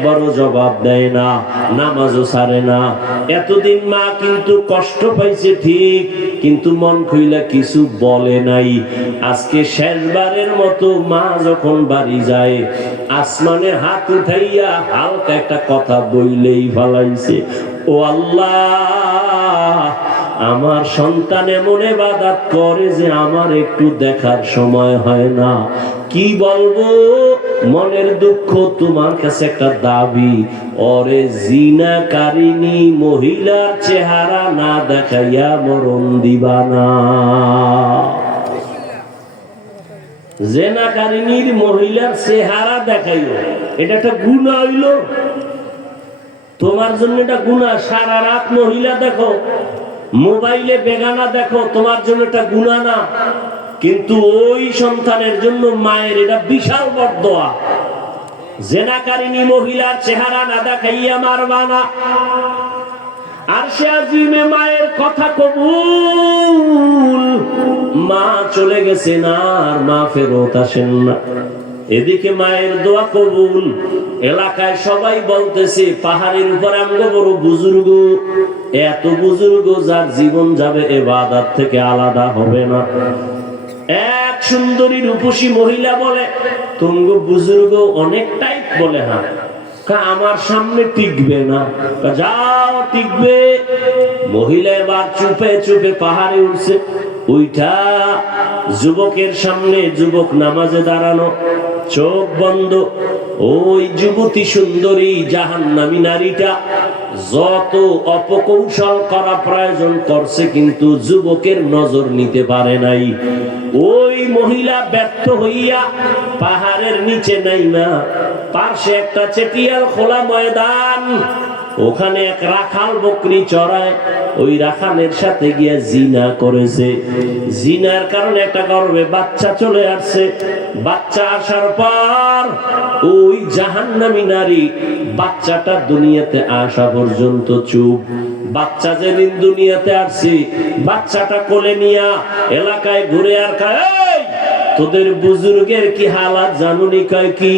একবারও জবাব দেয় না, নামাজও ছাড়ে না। এতদিন মা কিন্তু কষ্ট পাইছে ঠিক, কিন্তু মন খুইলা কিছু বলে নাই। আজকে শেষবারের মতো মা যখন বাড়ি যায়, আসমানে হাত উঠাইয়া হালকা একটা কথা বইলেই ফলাইছে, ও আল্লাহ, আমার সন্তান এমন ইবাদত করে যে আমার একটু দেখার সময় হয় না। কি বলবো, মনের দুঃখ, তোমার কাছে একটা দাবি, ওরে জিনাকারিনী মহিলার চেহারা না দেখাইয়া মরণ দিবা না। জিনাকারিনীর মহিলার চেহারা দেখাইও, এটা একটা গুনাহ হইল তোমার জন্য, এটা গুনাহ। সারা রাত মহিলা দেখো, মোবাইলে বেগানা দেখো, তোমার জন্য এটা গুনাহ না, কিন্তু ওই সন্তানের জন্য মায়ের এটা বিশাল বরদোয়া। জিনাকারিনী মহিলার চেহারা না দেখাইয়া মারবা না। আরশে আজিমে মায়ের কথা কবুল। মা চলে গেছে না, আর মা ফেরত আসেন না। এদিকে মায়ের দোয়া কবুল। এলাকায় সবাই বলতেছে, পাহাড়ের উপর আমগো বড় বুজুর্গ, এত বুজুর্গ যার জীবন যাবে ইবাদত থেকে আলাদা হবে না। এক সুন্দরী রূপসী মহিলা বলে, তুমগো বুজুর্গ অনেকটাই, বলে হ্যাঁ, আমার সামনে টিকবে না। যাও, টিকবে। মহিলা এবার চুপে চুপে পাহাড়ে উঠছে। উইঠা যুবকের সামনে, যুবক নামাজে দাঁড়ানো, চোখ বন্ধ। ওই যুবতী সুন্দরী জাহান্নামী নারীটা যত অপকৌশল করা প্রয়োজন করছে, কিন্তু যুবকের নজর নিতে পারে নাই। ওই মহিলা ব্যর্থ হইয়া পাহাড়ের নিচে নাইমা পাশে একটা চেটিয়াল খোলা ময়দান, ওখানে এক রাখাল বকরি চড়ায়, ওই রাখালের সাথে গিয়ে জিনা করেছে। জিনার কারণে একটা গর্ভে বাচ্চা চলে আসছে। বাচ্চা আসার পর ওই জাহান্নামী নারী বাচ্চাটা দুনিয়াতে আসা পর্যন্ত চুপ। বাচ্চা যেদিন দুনিয়াতে আসছে, বাচ্চাটা কোলে নিয়া এলাকায় ঘুরে আর খায়, তোদের বুজুর্গের কি হালাত জানুনি? কয় কি?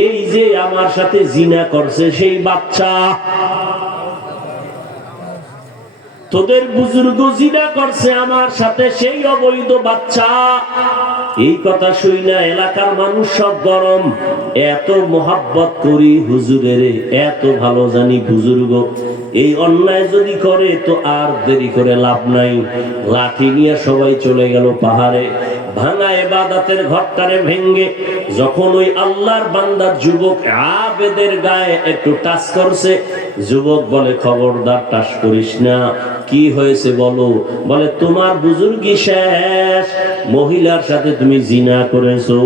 এই যে আমার সাথে জিনা করছে সেই বাচ্চা। তোদের বুজুর্গ জিনা করছে আমার সাথে, সেই অবৈধ বাচ্চা। এই কথা শুই না এলাকার মানুষ সব গরম। এত মোহাব্বত করি হুজুরের, এত ভালো জানি বুজুর্গ, এই অন্যায় যদি করে তো আর দেরি করে লাভ নাই। লাঠি নিয়ে সবাই চলে গেল পাহাড়ে। ভাঙা ইবাদতের ঘরটারে ভেঙ্গে যখন ওই আল্লাহর বান্দার যুবক আবেদের গায়ে একটু টাচ করছে, যুবক বলে, খবরদার টাচ করিস না। কি হয়েছে বলো? বলে, তোমার বুজুর্গি শেষ, মহিলার সাথে তুমি জিনা করেছো।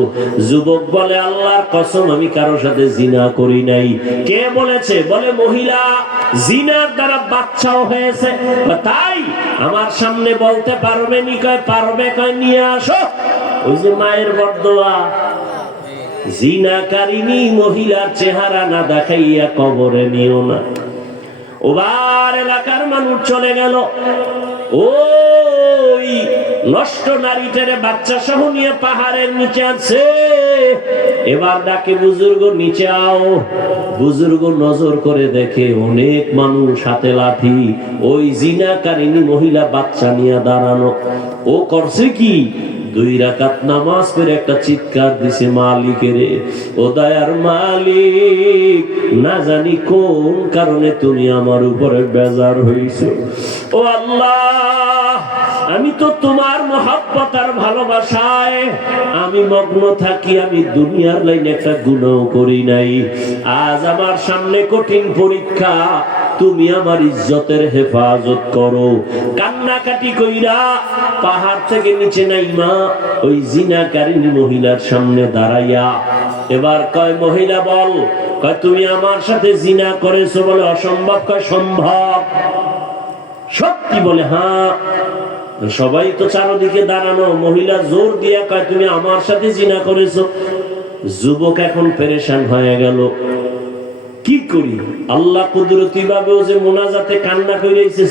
যুবক বলে, আল্লাহর কসম, আমি কারোর সাথে জিনা করি নাই। কে বলেছে? বলে, মহিলা জিনার দ্বারা বাচ্চাও হয়েছে। তাই আমার সামনে বলতে পারবে নি? কয় পারবে। কয় নিয়ে আসো। ওই যে মায়ের বরদোয়া, জিনাকারিনী মহিলার চেহারা না দেখাইয়া কবরে নিও না। ওবার এলাকার মানুষ চলে গেল। ওই নষ্ট নারীটারে বাচ্চা সহ নিয়ে পাহাড়ের নিচে আছে। এবার ডাকে, বুজুর্গ নিচে আও। বুজুর্গ নজর করে দেখে অনেক মানুষ হাতে লাঠি, ওই জিনাকারিনী মহিলা বাচ্চা নিয়ে দাঁড়ানো। ও করছে কি? 2 রাকাত নামাজ পড়ে একটা চিৎকার দিছে, মালিকেরে, ও দয়ার মালিক, না জানি কোন কারণে তুমি আমার উপরে বেজার হইছো। ও আল্লাহ, আমি তো তোমার মহব্বত আর ভালোবাসায় আমি মগ্ন থাকি। আমি দুনিয়ার লাইনে একটা গুনাহ করি নাই। আজ আমার সামনে কঠিন পরীক্ষা, তুমি আমার ইজ্জতের হেফাজত করো। কান্নাকাটি কইরা পাহাড় থেকে নিচে নাইমা ওই জিনাকারিনী মহিলার সামনে দাঁড়াইয়া এবার কয়, মহিলা বল। কয়, তুমি আমার সাথে জিনা করেছো। বলে, অসম্ভব। কয়, সম্ভব। সত্যি? বলে, হ্যাঁ। সবাই তো চারদিকে দাঁড়ানো। মহিলা জোর দিয়া কয়, তুমি আমার সাথে জিনা করেছো। যুবক এখন পেরেশান হয়ে গেল, কি করি? আল্লাহ কুদরতি ভাবে ও যে মোনাজাতে কান্না কইরাইছে,